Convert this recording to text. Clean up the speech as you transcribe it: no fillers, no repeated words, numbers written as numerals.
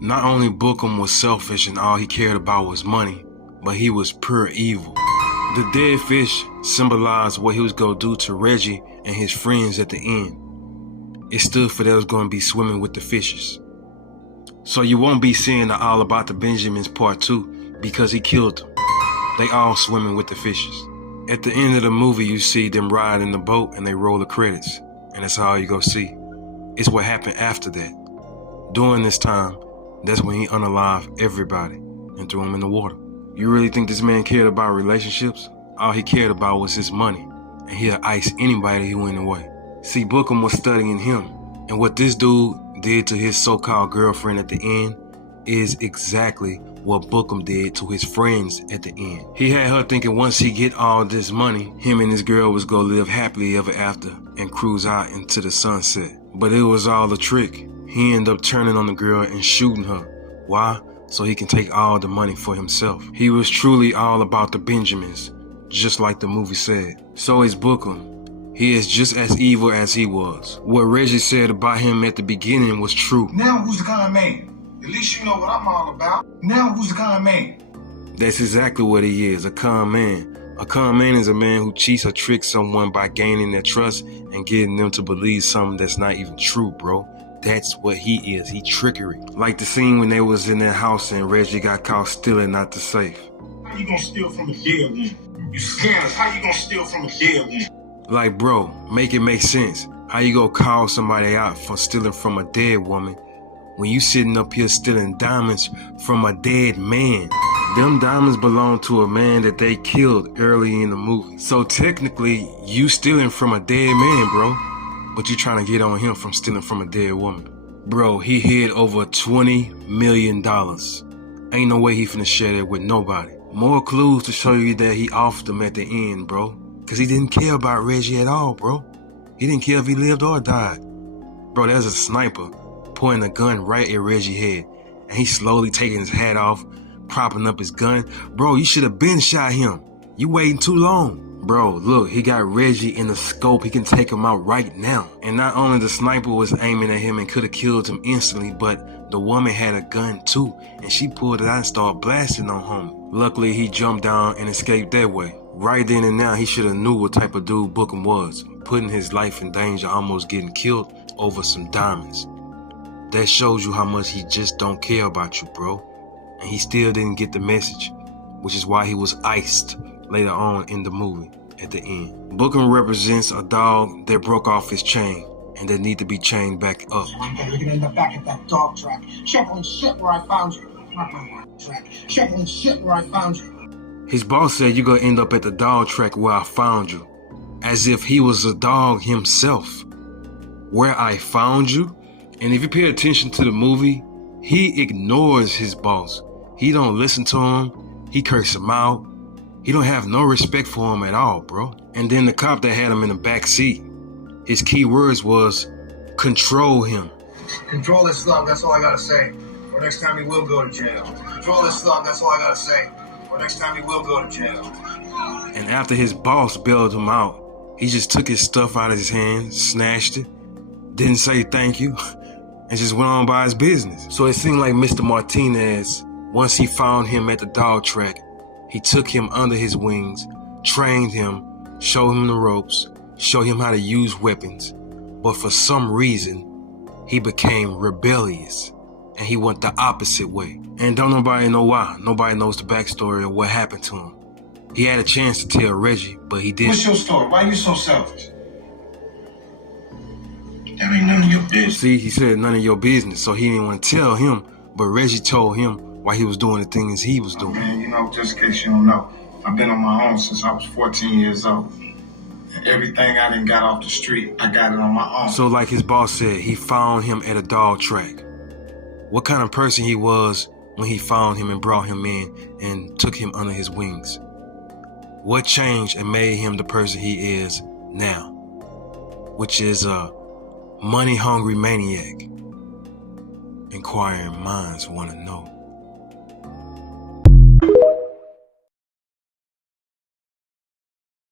Not only Bookham was selfish and all he cared about was money, but he was pure evil. The dead fish symbolized what he was going to do to Reggie and his friends at the end. It stood for they was going to be swimming with the fishes. So you won't be seeing the All About the Benjamins Part 2 because he killed them. They all swimming with the fishes. At the end of the movie, you see them ride in the boat and they roll the credits. And that's all you go see. It's what happened after that. During this time, that's when he unalived everybody and threw them in the water. You really think this man cared about relationships? All he cared about was his money, and he'll ice anybody who went away. See, Bookham was studying him, and what this dude did to his so-called girlfriend at the end is exactly what Bookham did to his friends at the end. He had her thinking once he get all this money, him and his girl was gonna live happily ever after and cruise out into the sunset. But it was all a trick. He ended up turning on the girl and shooting her. Why? So he can take all the money for himself. He was truly all about the Benjamins, just like the movie said. So is Bookham. He is just as evil as he was. What Reggie said about him at the beginning was true. Now who's the kind of man? At least you know what I'm all about. Now who's the kind of man? That's exactly what he is, a con man. A con man is a man who cheats or tricks someone by gaining their trust and getting them to believe something that's not even true, bro. That's what he is. He trickery. Like the scene when they was in their house and Reggie got caught stealing out the safe. How you gonna steal from a dead woman? You scandalous. How you gonna steal from a dead woman? Like, bro, make it make sense. How you gonna call somebody out for stealing from a dead woman when you sitting up here stealing diamonds from a dead man? Them diamonds belong to a man that they killed early in the movie. So technically, you stealing from a dead man, bro. But you trying to get on him from stealing from a dead woman. Bro, he hid over $20 million. Ain't no way he finna share that with nobody. More clues to show you that he offed them at the end, bro. Cause he didn't care about Reggie at all, bro. He didn't care if he lived or died. Bro, there's a sniper pointing a gun right at Reggie's head. And he's slowly taking his hat off, propping up his gun. Bro, you should have been shot him. You waiting too long. Bro, look, he got Reggie in the scope. He can take him out right now. And not only the sniper was aiming at him and could have killed him instantly, but the woman had a gun too. And she pulled it out and started blasting on him. Luckily, he jumped down and escaped that way. Right then and now, he should have knew what type of dude Bookham was. Putting his life in danger, almost getting killed over some diamonds. That shows you how much he just don't care about you, bro. And he still didn't get the message, which is why he was iced later on in the movie at the end. Bookham represents a dog that broke off his chain and that need to be chained back up. You're gonna end up back at that dog track, shoveling shit where I found you. Shoveling shit where I found you. His boss said you're gonna end up at the dog track where I found you, as if he was a dog himself. Where I found you? And if you pay attention to the movie, he ignores his boss. He don't listen to him. He curse him out. He don't have no respect for him at all, bro. And then the cop that had him in the back seat, his key words was, control him. Control this slug, that's all I gotta say. Or next time he will go to jail. Control this slug, that's all I gotta say. Or next time he will go to jail. And after his boss bailed him out, he just took his stuff out of his hand, snatched it, didn't say thank you, and just went on by his business. So it seemed like Mr. Martinez, once he found him at the dog track, he took him under his wings, trained him, showed him the ropes, showed him how to use weapons. But for some reason, he became rebellious and he went the opposite way. And don't nobody know why. Nobody knows the backstory of what happened to him. He had a chance to tell Reggie, but he didn't. What's your story? Why are you so selfish? That ain't none of your business. See, he said none of your business, so he didn't want to tell him, but Reggie told him why he was doing the things he was doing. Man, you know, just in case you don't know, I've been on my own since I was 14 years old. Everything I done got off the street, I got it on my own. So like his boss said, he found him at a dog track. What kind of person he was when he found him and brought him in and took him under his wings? What changed and made him the person he is now? Which is a money-hungry maniac. Inquiring minds want to know.